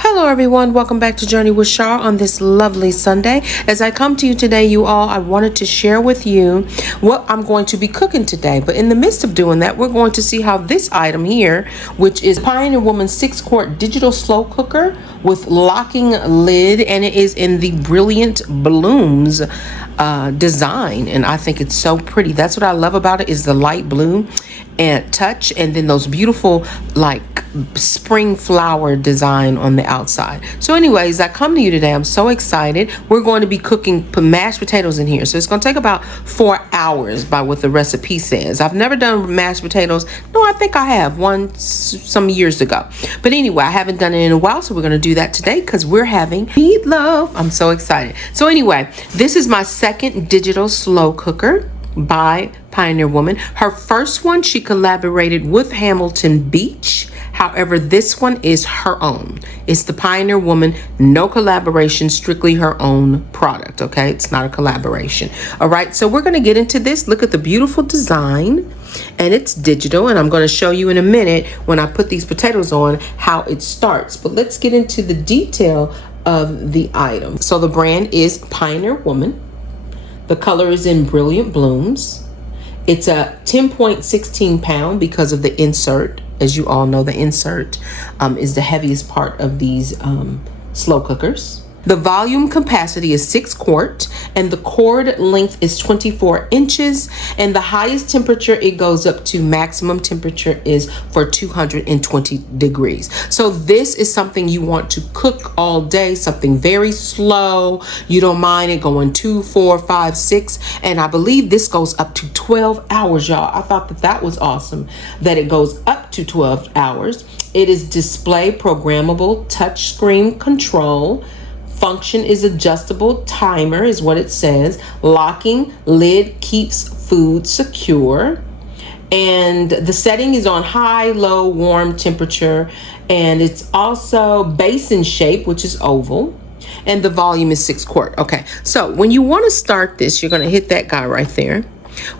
Hello everyone, welcome back to Journey with Shar on this lovely Sunday. As I come to you today, you all, I wanted to share with you what I'm going to be cooking today. But in the midst of doing that, we're going to see how this item here, which is Pioneer Woman 6-quart digital slow cooker with locking lid, and it is in the Brilliant Blooms design, and I think it's so pretty. That's what I love about it, is the light blue and touch, and then those beautiful like spring flower design on the outside. So anyways, I come to you today, I'm so excited. We're going to be cooking mashed potatoes in here, so it's going to take about 4 hours by what the recipe says. I've never done mashed potatoes. No, I think I have some years ago, but anyway, I haven't done it in a while, so we're going to do that today because we're having meatloaf. I'm so excited. So anyway, this is my second digital slow cooker by Pioneer Woman. Her first one, she collaborated with Hamilton Beach. However, this one is her own. It's the Pioneer Woman, no collaboration, strictly her own product, okay? It's not a collaboration. All right, so we're gonna get into this. Look at the beautiful design, and it's digital, and I'm gonna show you in a minute when I put these potatoes on how it starts. But let's get into the detail of the item. So the brand is Pioneer Woman. The color is in Brilliant Blooms. It's a 10.16 pound because of the insert. As you all know, the insert is the heaviest part of these slow cookers. The volume capacity is 6 quart, and the cord length is 24 inches, and the highest temperature it goes up to, maximum temperature, is for 220 degrees. So this is something you want to cook all day, something very slow. You don't mind it going 2, 4, 5, 6, and I believe this goes up to 12 hours, y'all. I thought that was awesome that it goes up to 12 hours. It is display programmable touchscreen control. Function is adjustable, timer is what it says. Locking lid keeps food secure. And the setting is on high, low, warm temperature. And it's also basin shape, which is oval. And the volume is 6 quart. Okay, so when you want to start this, you're going to hit that guy right there.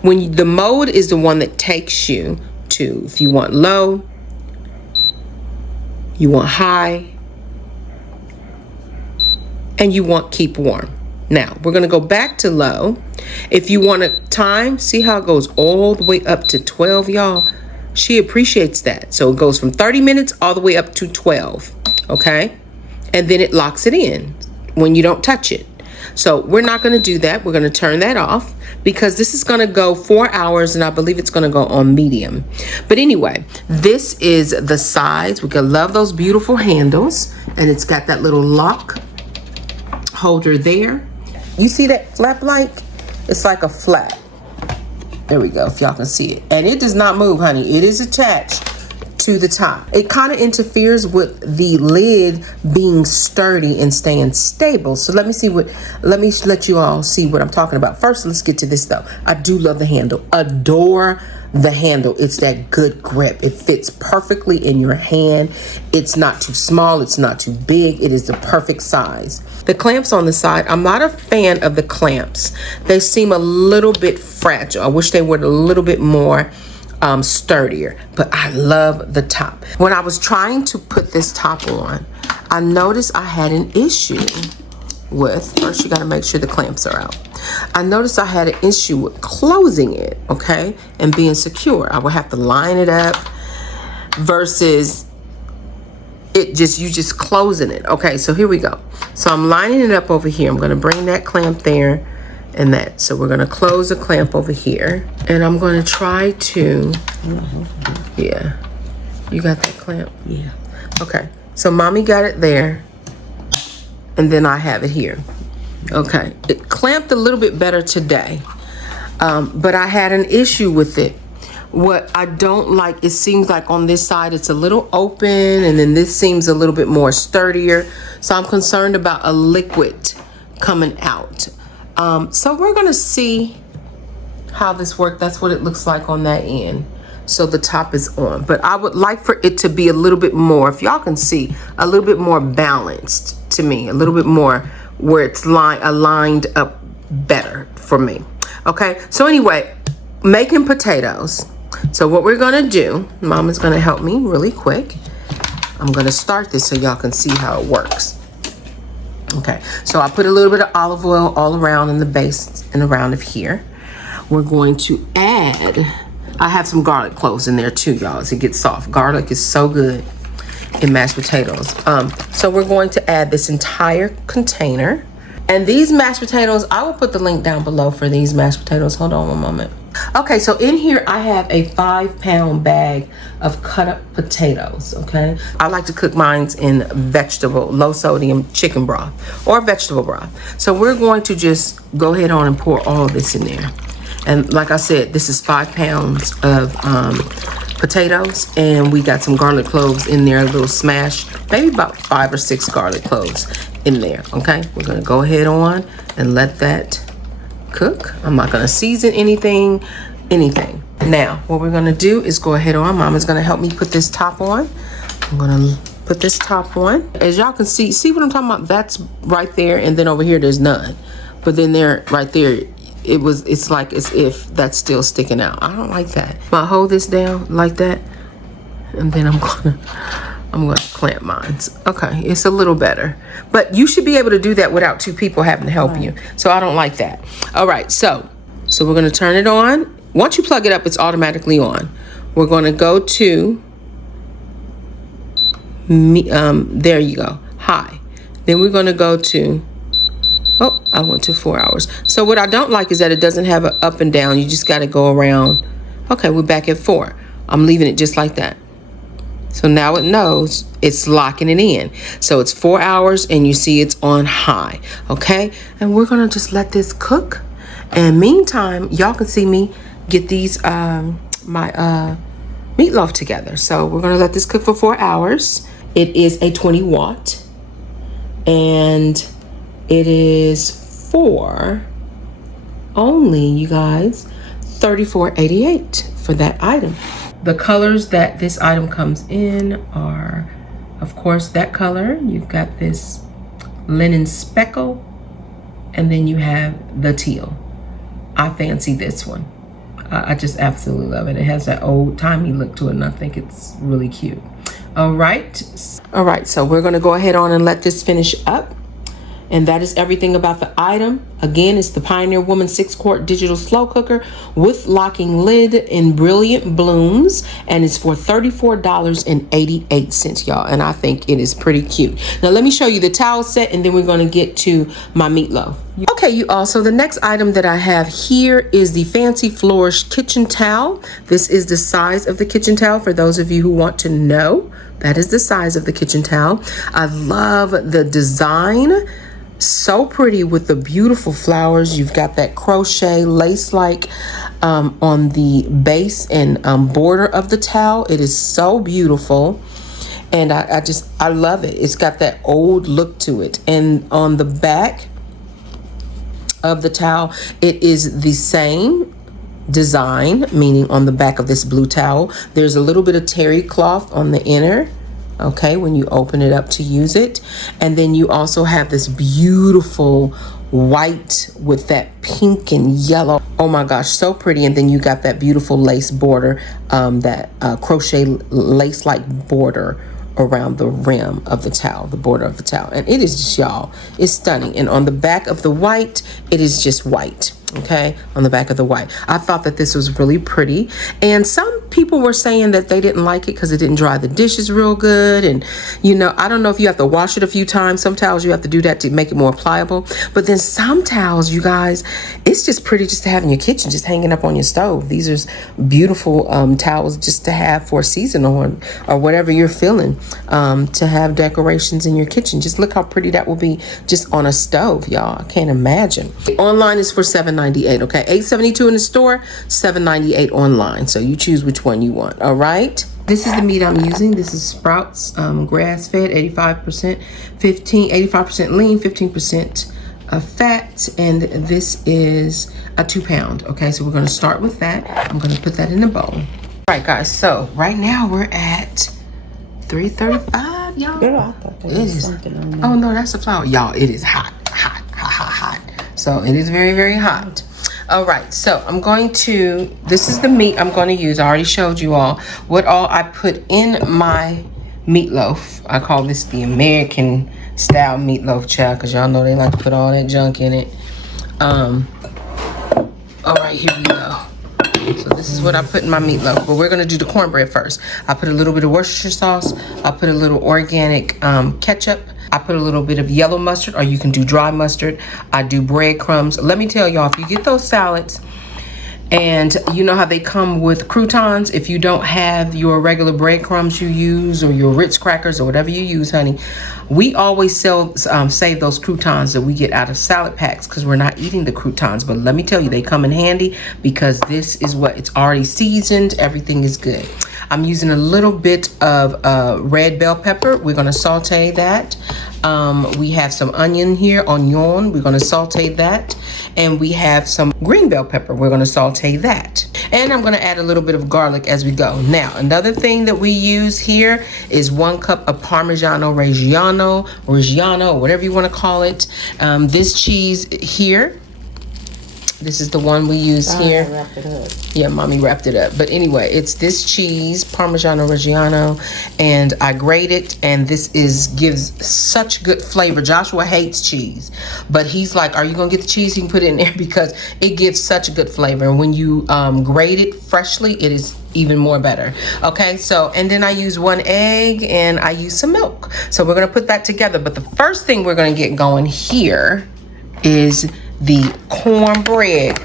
The mode is the one that takes you to, if you want low, you want high, and you want keep warm. Now we're gonna go back to low. If you want a time, see how it goes all the way up to 12, y'all. She appreciates that. So it goes from 30 minutes all the way up to 12, okay? And then it locks it in when you don't touch it. So we're not gonna do that. We're gonna turn that off because this is gonna go 4 hours, and I believe it's gonna go on medium. But anyway, this is the sides. We can love those beautiful handles, and it's got that little lock holder there. You see that flap like? It's like a flap. There we go, if y'all can see it. And it does not move, honey. It is attached to the top. It kind of interferes with the lid being sturdy and staying stable. So let me let you all see what I'm talking about. First, let's get to this though. I do love the handle. Adore the handle. It's that good grip. It fits perfectly in your hand. It's not too small. It's not too big. It is the perfect size. The clamps on the side, I'm not a fan of the clamps. They seem a little bit fragile. I wish they were a little bit more sturdier, but I love the top. When I was trying to put this top on, I noticed I had an issue with, first you got to make sure the clamps are out. I noticed I had an issue with closing it, okay, and being secure. I would have to line it up versus you just closing it. Okay, so here we go. So I'm lining it up over here. I'm going to bring that clamp there and that. So we're going to close the clamp over here, and I'm going to try to, yeah, you got that clamp? Yeah. Okay, so mommy got it there, and then I have it here. Okay, it clamped a little bit better today, but I had an issue with it. What I don't like, it seems like on this side it's a little open, and then this seems a little bit more sturdier. So I'm concerned about a liquid coming out. So we're gonna see how this works. That's what it looks like on that end. So the top is on, but I would like for it to be a little bit more, if y'all can see, a little bit more balanced to me, a little bit more where it's aligned up better for me. Okay, so anyway, making potatoes. So what we're gonna do, Mama's gonna help me really quick. I'm gonna start this so y'all can see how it works. Okay, so I put a little bit of olive oil all around in the base and around of here. We're going to add, I have some garlic cloves in there too, y'all, as it gets soft. Garlic is so good in mashed potatoes. So we're going to add this entire container. And these mashed potatoes, I will put the link down below for these mashed potatoes. Hold on one moment. Okay, so in here I have a 5-pound bag of cut up potatoes, okay? I like to cook mine in vegetable, low sodium chicken broth or vegetable broth. So we're going to just go ahead on and pour all of this in there. And like I said, this is 5 pounds of potatoes, and we got some garlic cloves in there, a little smash, maybe about 5 or 6 garlic cloves in there, okay? We're gonna go ahead on and let that cook. I'm not gonna season anything. Now, what we're gonna do is go ahead on, Mama's gonna help me put this top on. I'm gonna put this top on. As y'all can see what I'm talking about? That's right there, and then over here there's none. But then there, right there, it's like as if that's still sticking out. I don't like that. I'll hold this down like that, and then I'm gonna clamp mine. Okay, it's a little better, but you should be able to do that without 2 people having to help you. So I don't like that. All right, so we're gonna turn it on. Once you plug it up, it's automatically on. We're gonna go to there you go, high. Then we're gonna go to, oh, I went to 4 hours. So what I don't like is that it doesn't have an up and down. You just got to go around. Okay, we're back at 4. I'm leaving it just like that. So now it knows it's locking it in. So it's 4 hours and you see it's on high. Okay, and we're going to just let this cook. And meantime, y'all can see me get these, my meatloaf together. So we're going to let this cook for 4 hours. It is a 20 watt. And it is for only, you guys, $34.88 for that item. The colors that this item comes in are, of course, that color. You've got this linen speckle, and then you have the teal. I fancy this one. I just absolutely love it. It has that old-timey look to it, and I think it's really cute. All right, so we're gonna go ahead on and let this finish up. And that is everything about the item. Again, it's the Pioneer Woman 6-quart digital slow cooker with locking lid in brilliant blooms. And it's for $34.88, y'all. And I think it is pretty cute. Now, let me show you the towel set, and then we're going to get to my meatloaf. Okay, you all. So the next item that I have here is the Fancy Flourish kitchen towel. This is the size of the kitchen towel for those of you who want to know. That is the size of the kitchen towel. I love the design. So pretty with the beautiful flowers. You've got that crochet lace-like on the base and border of the towel. It is so beautiful, and I love it. It's got that old look to it. And on the back of the towel, it is the same design, meaning on the back of this blue towel, there's a little bit of terry cloth on the inner. Okay, when you open it up to use it. And then you also have this beautiful white with that pink and yellow. Oh my gosh, so pretty. And then you got that beautiful lace border, that crochet lace-like border around the rim of the towel, the border of the towel. And it is just, y'all, it's stunning. And on the back of the white, it is just white. Okay, on the back of the white. I thought that this was really pretty, and some people were saying that they didn't like it because it didn't dry the dishes real good. And you know, I don't know if you have to wash it a few times. Some towels you have to do that to make it more pliable, but then some towels, you guys, it's just pretty just to have in your kitchen, just hanging up on your stove. These are beautiful towels just to have for a season or whatever you're feeling, to have decorations in your kitchen. Just look how pretty that will be just on a stove, y'all. I can't imagine. Online is for $7.98. Okay, $8.72 in the store, $7.98 online. So you choose which one you want. All right. This is the meat I'm using. This is Sprouts grass-fed, 85% lean, 15% fat, and this is a 2-pound. Okay, so we're going to start with that. I'm going to put that in the bowl. All right, guys. So right now we're at 335, y'all. Girl, I thought there was something on there. Oh no, that's the flour, y'all. It is hot. So it is very, very hot. All right, so I'm going this is the meat I'm going to use. I already showed you all what all I put in my meatloaf. I call this the American style meatloaf, child, because y'all know they like to put all that junk in it. All right, here we go. So this is what I put in my meatloaf, but we're gonna do the cornbread first. I put a little bit of Worcestershire sauce. I put a little organic ketchup. I put a little bit of yellow mustard, or you can do dry mustard. I do breadcrumbs. Let me tell y'all, if you get those salads, and you know how they come with croutons, if you don't have your regular breadcrumbs you use, or your Ritz crackers, or whatever you use, honey, we always save those croutons that we get out of salad packs, because we're not eating the croutons. But let me tell you, they come in handy, because this is what it's already seasoned. Everything is good. I'm using a little bit of red bell pepper. We're gonna saute that. We have some onion here, onion. We're gonna saute that. And we have some green bell pepper. We're gonna saute that. And I'm gonna add a little bit of garlic as we go. Now, another thing that we use here is 1 cup of Parmigiano Reggiano, or whatever you wanna call it. This cheese here, this is the one we use here. I wrapped it up. Yeah, mommy wrapped it up. But anyway, it's this cheese, Parmigiano Reggiano, and I grate it, and this gives such good flavor. Joshua hates cheese, but he's like, are you gonna get the cheese? You can put it in there, because it gives such a good flavor. And when you grate it freshly, it is even more better. Okay, so, and then I use 1 egg, and I use some milk. So we're gonna put that together. But the first thing we're gonna get going here is the cornbread.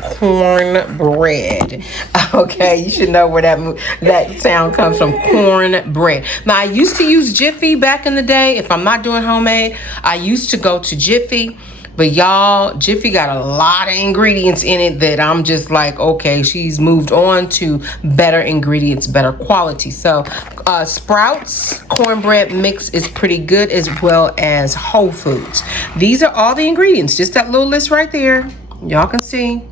Okay, you should know where that sound comes from. Cornbread. Now, I used to use Jiffy back in the day. If I'm not doing homemade, I used to go to Jiffy. But y'all, Jiffy got a lot of ingredients in it that I'm just like, okay, she's moved on to better ingredients, better quality. So Sprouts cornbread mix is pretty good, as well as Whole Foods. These are all the ingredients, just that little list right there. Y'all can see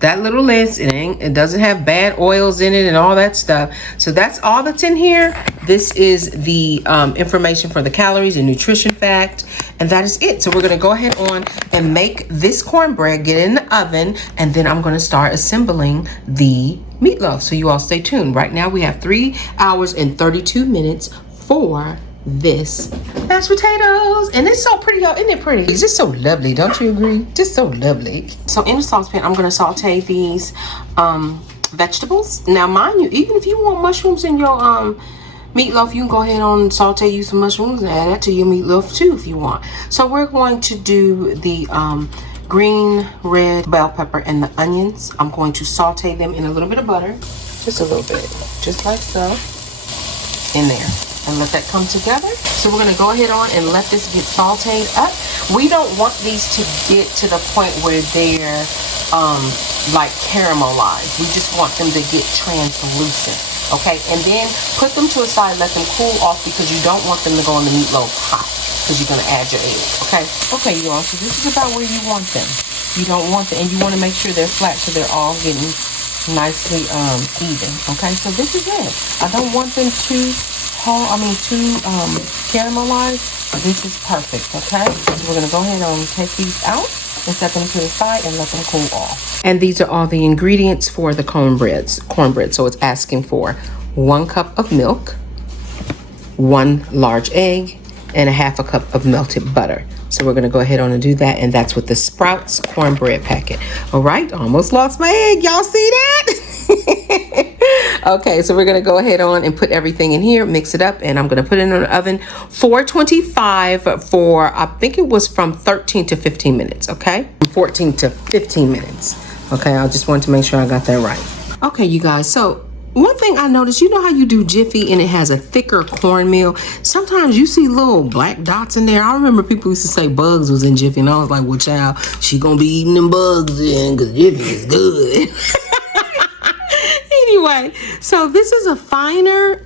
that little list. It doesn't have bad oils in it and all that stuff. So that's all that's in here. This is the information for the calories and nutrition fact, and that is it. So we're gonna go ahead on and make this cornbread, get it in the oven, and then I'm gonna start assembling the meatloaf. So you all stay tuned. Right now we have 3 hours and 32 minutes for this mashed potatoes, and it's so pretty, y'all. Isn't it pretty? It's just so lovely, don't you agree? Just so lovely. So in the saucepan, I'm gonna saute these vegetables. Now, mind you, even if you want mushrooms in your meatloaf, you can go ahead on and saute you some mushrooms and add that to your meatloaf too if you want. So we're going to do the green, red bell pepper and the onions. I'm going to saute them in a little bit of butter, just a little bit, just like so, in there, and let that come together. So we're gonna go ahead on and let this get sauteed up. We don't want these to get to the point where they're like caramelized. We just want them to get translucent. Okay, and then put them to a side, let them cool off, because you don't want them to go in the meatloaf hot, because you're gonna add your eggs. Okay, you all, so this is about where you want them. You don't want them, and you want to make sure they're flat so they're all getting nicely even. Okay, so this is it. I don't want them too caramelized. This is perfect. Okay, so we're gonna go ahead and take these out and set them to the side and let them cool off. And these are all the ingredients for the cornbread. So it's asking for 1 cup of milk, 1 large egg, and 1/2 cup of melted butter. So we're gonna go ahead on and do that, and that's with the Sprouts cornbread packet. All right, almost lost my egg. Y'all see that? Okay, so we're gonna go ahead on and put everything in here, mix it up, and I'm gonna put it in the oven 425 for, I think it was from 13 to 15 minutes, okay? 14 to 15 minutes. Okay, I just wanted to make sure I got that right. Okay, you guys, so one thing I noticed, you know how you do Jiffy and it has a thicker cornmeal? Sometimes you see little black dots in there. I remember people used to say bugs was in Jiffy, and I was like, well, child, she gonna be eating them bugs in, because Jiffy is good. Anyway, so this is a finer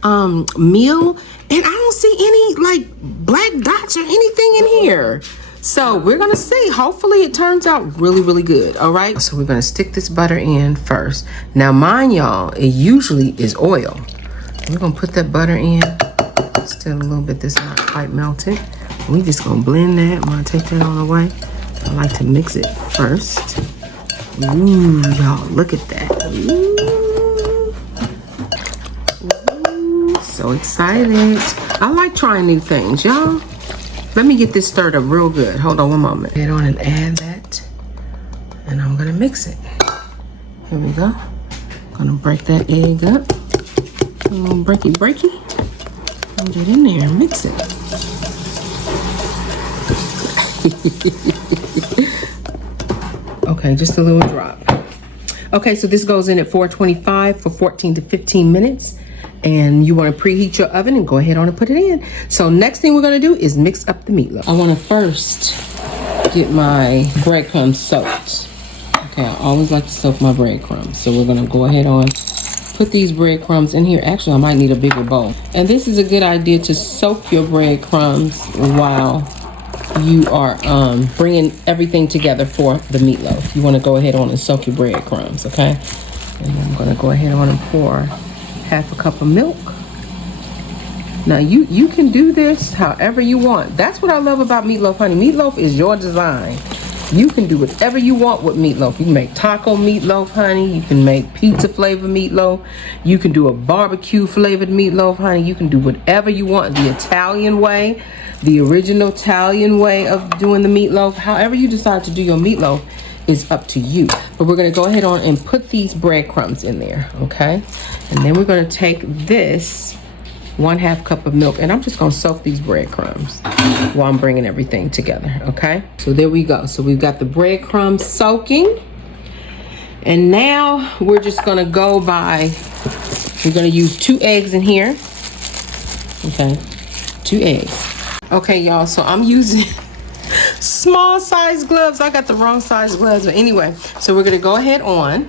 meal, and I don't see any like black dots or anything in here. So we're gonna see. Hopefully it turns out really, really good. All right, so we're gonna stick this butter in first. Now mind y'all, it usually is oil. We're gonna put that butter in. Still a little bit, this is not quite melted. We just gonna blend that. I'm gonna take that all the way. I like to mix it first. Ooh, y'all, look at that. Ooh. So excited. I like trying new things, y'all. Let me get this stirred up real good. Hold on one moment. Get on and add that. And I'm gonna mix it. Here we go. Gonna break that egg up. Breaky. Put it in there and mix it. Okay, just a little drop. Okay, so this goes in at 425 for 14 to 15 minutes. And you want to preheat your oven and go ahead on and put it in. So next thing we're going to do is mix up the meatloaf. I want to first get my breadcrumbs soaked. Okay, I always like to soak my breadcrumbs. So we're going to go ahead on, put these breadcrumbs in here. Actually, I might need a bigger bowl. And this is a good idea to soak your breadcrumbs while you are bringing everything together for the meatloaf. You want to go ahead on and soak your breadcrumbs, okay? And I'm going to go ahead on and pour half a cup of milk. Now you can do this however you want. That's what I love about meatloaf, honey. Meatloaf is your design. You can do whatever you want with meatloaf. You can make taco meatloaf, honey. You can make pizza flavored meatloaf. You can do a barbecue flavored meatloaf, honey. You can do whatever you want. The Italian way, the original Italian way of doing the meatloaf. However you decide to do your meatloaf is up to you. But we're gonna go ahead on and put these breadcrumbs in there, okay? And then we're gonna take this 1/2 cup of milk, and I'm just gonna soak these breadcrumbs while I'm bringing everything together, okay? So there we go. So we've got the breadcrumbs soaking, and now we're just gonna go by, we're gonna use 2 eggs in here, okay? 2 eggs. Okay, y'all, so I'm using small size gloves. I got the wrong size gloves, but anyway, so we're gonna go ahead on,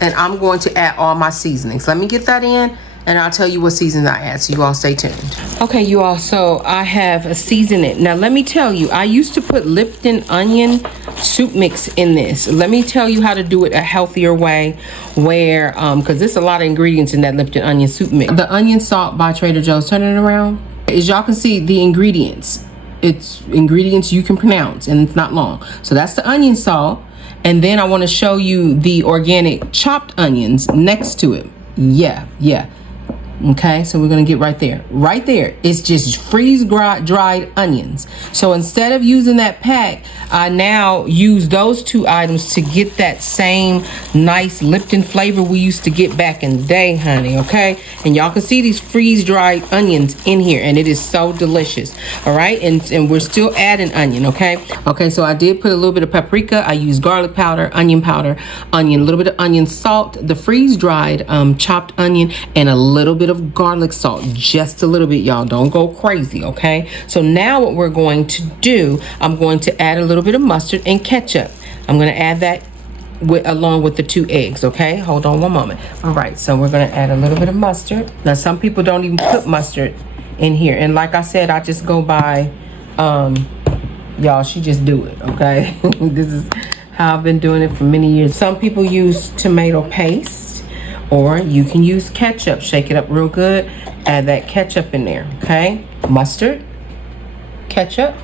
and I'm going to add all my seasonings. Let me get that in, and I'll tell you what seasons I add, so you all stay tuned. Okay, you all, so I have seasoned it. Now let me tell you, I used to put Lipton onion soup mix in this. Let me tell you how to do it a healthier way, where because there's a lot of ingredients in that Lipton onion soup mix. The onion salt by Trader Joe's, turn it around. As y'all can see, the ingredients, it's ingredients you can pronounce, and it's not long. So that's the onion salt, and then I want to show you the organic chopped onions next to it. Yeah. Okay, so we're gonna get right there. Right there, it's just freeze-dried onions. So instead of using that pack, I now use those 2 items to get that same nice Lipton flavor we used to get back in the day, honey, okay? And y'all can see these freeze-dried onions in here, and it is so delicious, all right? And we're still adding onion, okay? Okay, so I did put a little bit of paprika. I used garlic powder, onion, a little bit of onion salt, the freeze-dried chopped onion, and a little bit of garlic salt, just a little bit, y'all. Don't go crazy, okay? So now what we're going to do, I'm going to add a little bit of mustard and ketchup. I'm going to add that along with the 2 eggs, okay? Hold on one moment. All right, so we're going to add a little bit of mustard. Now some people don't even put mustard in here, and like I said, I just go by y'all, she just do it, okay? This is how I've been doing it for many years. Some people use tomato paste, or you can use ketchup. Shake it up real good, add that ketchup in there, okay? Mustard, ketchup,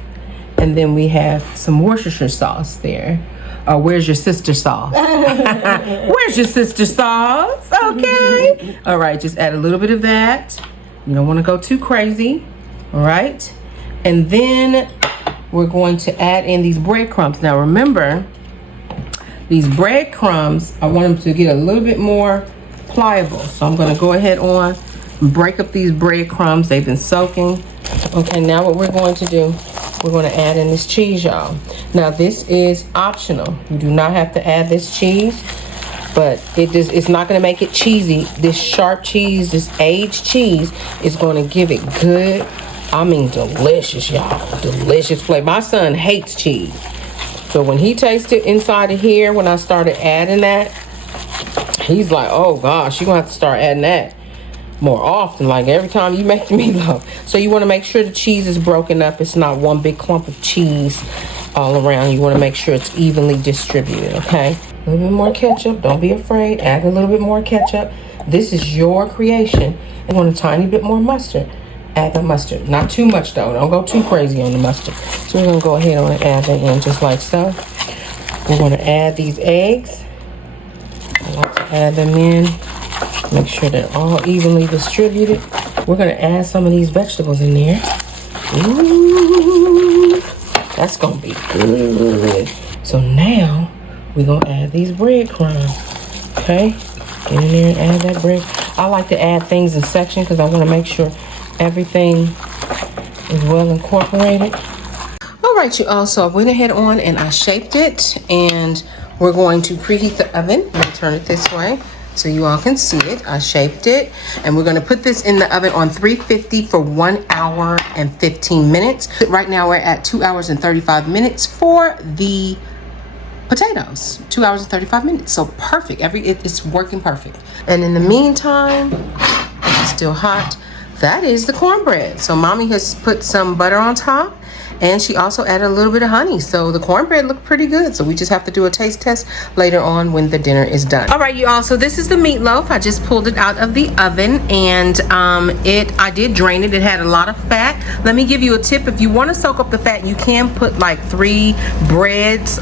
and then we have some Worcestershire sauce there. Where's your sister sauce? Where's your sister sauce? Okay. All right, just add a little bit of that. You don't want to go too crazy, all right? And then we're going to add in these breadcrumbs. Now remember, these breadcrumbs, I want them to get a little bit more pliable. So I'm going to go ahead on and break up these breadcrumbs. They've been soaking. Okay, now what we're going to do, we're going to add in this cheese, y'all. Now this is optional. You do not have to add this cheese, but it's not going to make it cheesy. This sharp cheese, this aged cheese is going to give it good, I mean delicious, y'all. Delicious flavor. My son hates cheese. So when he tasted inside of here, when I started adding that, he's like, oh gosh, you're gonna have to start adding that more often, like every time you make the meatloaf. So you want to make sure the cheese is broken up. It's not one big clump of cheese all around. You want to make sure it's evenly distributed, okay? A little bit more ketchup. Don't be afraid. Add a little bit more ketchup. This is your creation. And want a tiny bit more mustard. Add the mustard. Not too much though. Don't go too crazy on the mustard. So we're gonna go ahead and add that in just like so. We're gonna add these eggs. I like to add them in. Make sure they're all evenly distributed. we're gonna add some of these vegetables in there. Ooh, that's gonna be good. So now we're gonna add these breadcrumbs. Okay, get in there and add that bread. I like to add things in sections because I want to make sure everything is well incorporated. All right, you all, so I went ahead on and I shaped it, and we're going to preheat the oven. I'm gonna turn it this way so you all can see it. I shaped it, and we're gonna put this in the oven on 350 for 1 hour and 15 minutes. Right now we're at 2 hours and 35 minutes for the potatoes. 2 hours and 35 minutes. So perfect. It's working perfect. And in the meantime, it's still hot. That is the cornbread. So mommy has put some butter on top, and she also added a little bit of honey. So the cornbread looked pretty good. So we just have to do a taste test later on when the dinner is done. All right, you all. So this is the meatloaf. I just pulled it out of the oven, and I did drain it. It had a lot of fat. Let me give you a tip. If you want to soak up the fat, you can put like 3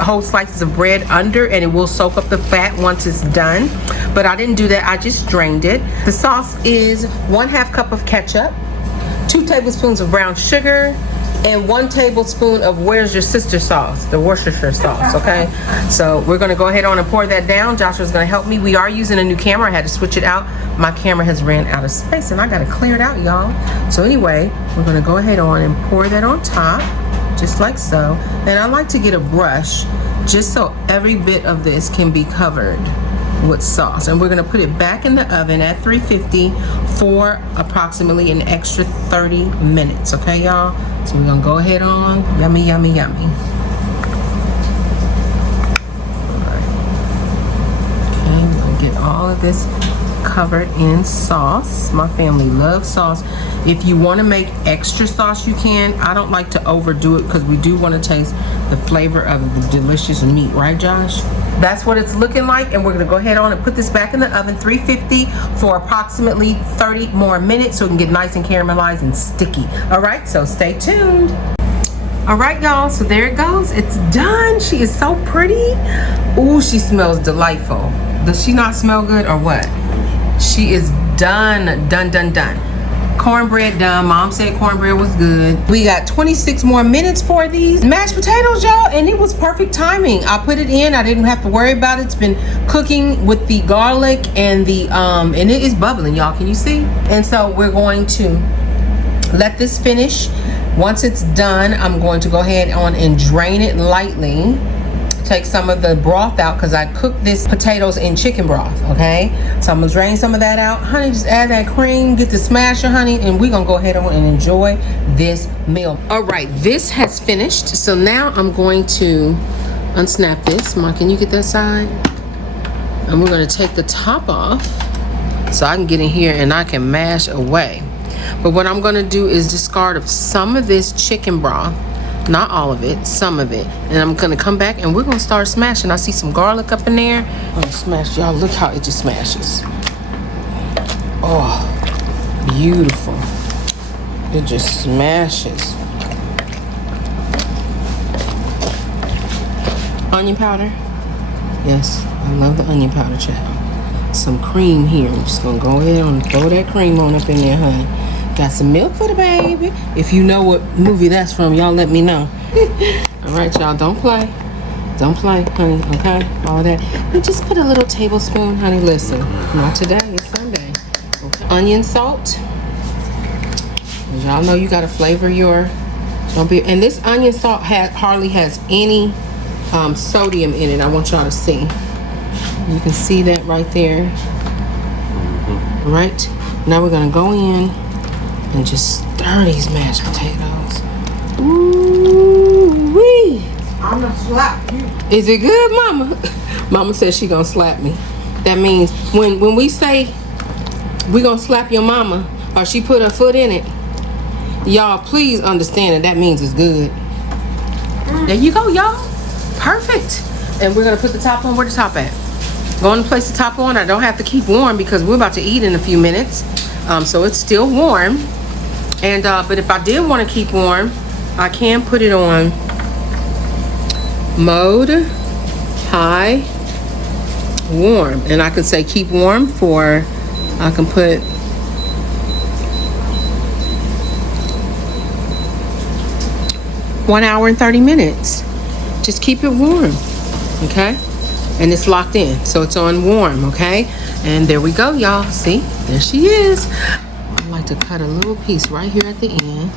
whole slices of bread under, and it will soak up the fat once it's done. But I didn't do that. I just drained it. The sauce is 1/2 cup of ketchup, 2 tablespoons of brown sugar, and 1 tablespoon of Where's Your Sister sauce, the Worcestershire sauce, okay? So we're gonna go ahead on and pour that down. Joshua's gonna help me. We are using a new camera. I had to switch it out. My camera has ran out of space and I gotta clear it out, y'all. So anyway, we're gonna go ahead on and pour that on top, just like so. And I like to get a brush just so every bit of this can be covered with sauce. And we're gonna put it back in the oven at 350 for approximately an extra 30 minutes, okay, y'all? So we're gonna go ahead on. Yummy, yummy, yummy. Okay, we're gonna get all of this covered in sauce. My family loves sauce. If you want to make extra sauce, you can. I don't like to overdo it because we do want to taste the flavor of the delicious meat, right, Josh? That's what it's looking like, and we're going to go ahead on and put this back in the oven, 350 for approximately 30 more minutes so it can get nice and caramelized and sticky. All right, so stay tuned. All right, y'all, so there it goes. It's done. She is so pretty. Ooh, she smells delightful. Does she not smell good or what? She is done, done. Cornbread done. Mom said cornbread was good. We got 26 more minutes for these mashed potatoes, y'all, and it was perfect timing. I put it in. I didn't have to worry about it. It's been cooking with the garlic and the and it is bubbling, y'all. Can you see? And so we're going to let this finish. Once it's done, I'm going to go ahead on and drain it lightly. Take some of the broth out because I cooked this potatoes in chicken broth, okay? So I'm gonna drain some of that out. Honey, just add that cream, get the smasher, honey, and we're gonna go ahead on and enjoy this meal. All right, this has finished. So now I'm going to unsnap this. Mom, can you get that side? And we're gonna take the top off so I can get in here and I can mash away. But what I'm gonna do is discard of some of this chicken broth. Not all of it, some of it. And I'm gonna come back and we're gonna start smashing. I see some garlic up in there. I'm gonna smash, y'all. Look how it just smashes. Oh, beautiful. It just smashes. Onion powder. Yes, I love the onion powder, child. Some cream here. I'm just gonna go ahead and throw that cream on up in there, honey. Got some milk for the baby. If you know what movie that's from, y'all let me know. All right, y'all, don't play, honey, okay? All that. And just put a little tablespoon, honey, listen. Not today, it's Sunday. Okay. Onion salt. As y'all know, you gotta flavor your, and this onion salt hardly has any sodium in it. I want y'all to see. You can see that right there. All right, now we're gonna go in and just stir these mashed potatoes. Ooh-wee. I'm gonna slap you. Is it good, Mama? Mama says she gonna slap me. That means when we say we gonna slap your mama or she put her foot in it, y'all please understand that means it's good. There you go, y'all. Perfect. And we're gonna put the top on. Where the top at? Going to place the top on. I don't have to keep warm because we're about to eat in a few minutes. So it's still warm. And but if I did want to keep warm, I can put it on mode high warm, and I can say keep warm for, I can put 1 hour and 30 minutes. Just keep it warm, okay? And it's locked in, so it's on warm, okay? And there we go, y'all. See, there she is. I like to cut a little piece right here at the end.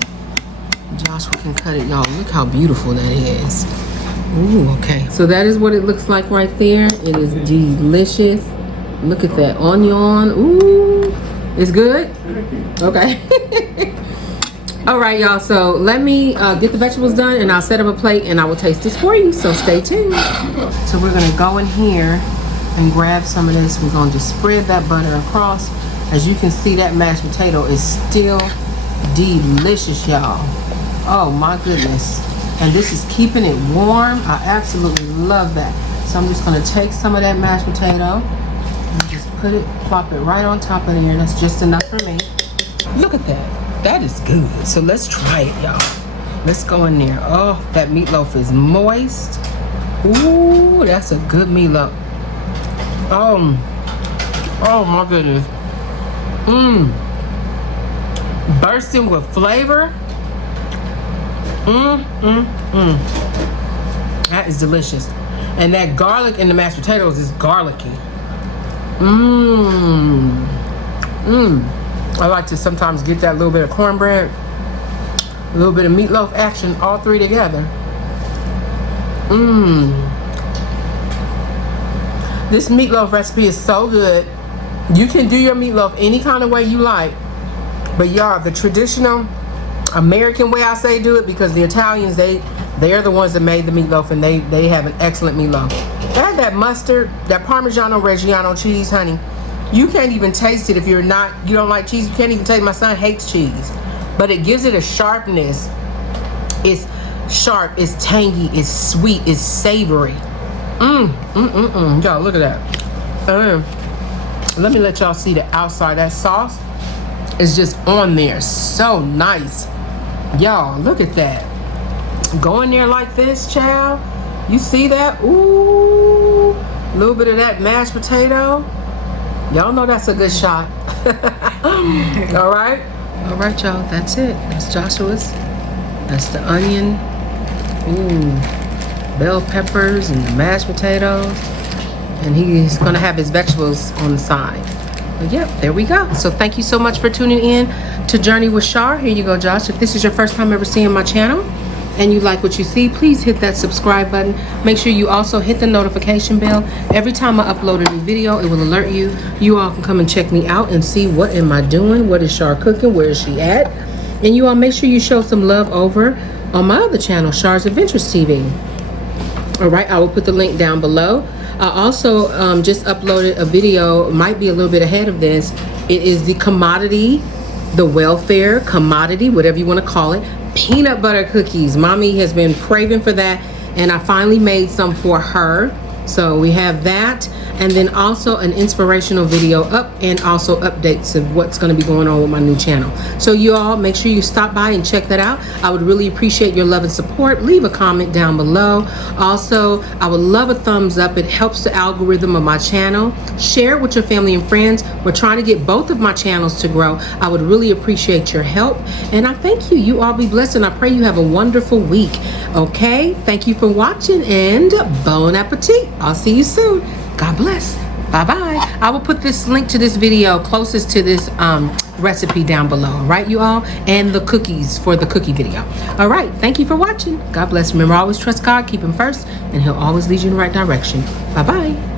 Joshua can cut it, y'all. Look how beautiful that is. Ooh, okay. So that is what it looks like right there. It is delicious. Look at that onion. Ooh, it's good? Okay. All right, y'all. So let me get the vegetables done, and I'll set up a plate, and I will taste this for you. So stay tuned. So we're going to go in here and grab some of this. We're going to just spread that butter across. As you can see, that mashed potato is still delicious, y'all. Oh my goodness. And this is keeping it warm. I absolutely love that. So I'm just going to take some of that mashed potato and just put it, plop it right on top of there. That's just enough for me. Look at that. That is good. So let's try it, y'all. Let's go in there. Oh, that meatloaf is moist. Ooh, that's a good meatloaf. Oh my goodness. Bursting with flavor. That is delicious. And that garlic in the mashed potatoes is garlicky. I like to sometimes get that little bit of cornbread, a little bit of meatloaf action, all three together. This meatloaf recipe is so good. You can do your meatloaf any kind of way you like. But y'all, the traditional American way, I say do it, because the Italians, they are the ones that made the meatloaf, and they have an excellent meatloaf. They have that mustard, that Parmigiano Reggiano cheese, honey. You can't even taste it if you don't like cheese. You can't even taste. My son hates cheese, but it gives it a sharpness. It's sharp, it's tangy, it's sweet, it's savory. Y'all, look at that. Let me let y'all see the outside. That sauce is just on there, so nice. Y'all, look at that. Go in there like this, child. You see that? Ooh, a little bit of that mashed potato. Y'all know that's a good shot. All right, y'all. That's it. That's Joshua's. That's the onion. Ooh, bell peppers and the mashed potatoes, and he's gonna have his vegetables on the side. But yep, there we go. So thank you so much for tuning in to Journey with Shar. Here you go, Josh. If this is your first time ever seeing my channel and you like what you see, please hit that subscribe button. Make sure you also hit the notification bell. Every time I upload a new video, it will alert you. You all can come and check me out and see what am I doing, what is Shar cooking, where is she at. And you all make sure you show some love over on my other channel, Shar's Adventures TV. All right, I will put the link down below. I also just uploaded a video, might be a little bit ahead of this. It is the commodity, the welfare commodity, whatever you want to call it, peanut butter cookies. Mommy has been craving for that, and I finally made some for her. So we have that, and then also an inspirational video up, and also updates of what's going to be going on with my new channel. So you all make sure you stop by and check that out. I would really appreciate your love and support. Leave a comment down below. Also, I would love a thumbs up. It helps the algorithm of my channel. Share it with your family and friends. We're trying to get both of my channels to grow. I would really appreciate your help, and I thank you. You all be blessed, and I pray you have a wonderful week. Okay, thank you for watching, and bon appetit. I'll see you soon. God bless. Bye-bye. I will put this link to this video closest to this recipe down below. All right, you all? And the cookies for the cookie video. All right. Thank you for watching. God bless. Remember, always trust God. Keep him first, and he'll always lead you in the right direction. Bye-bye.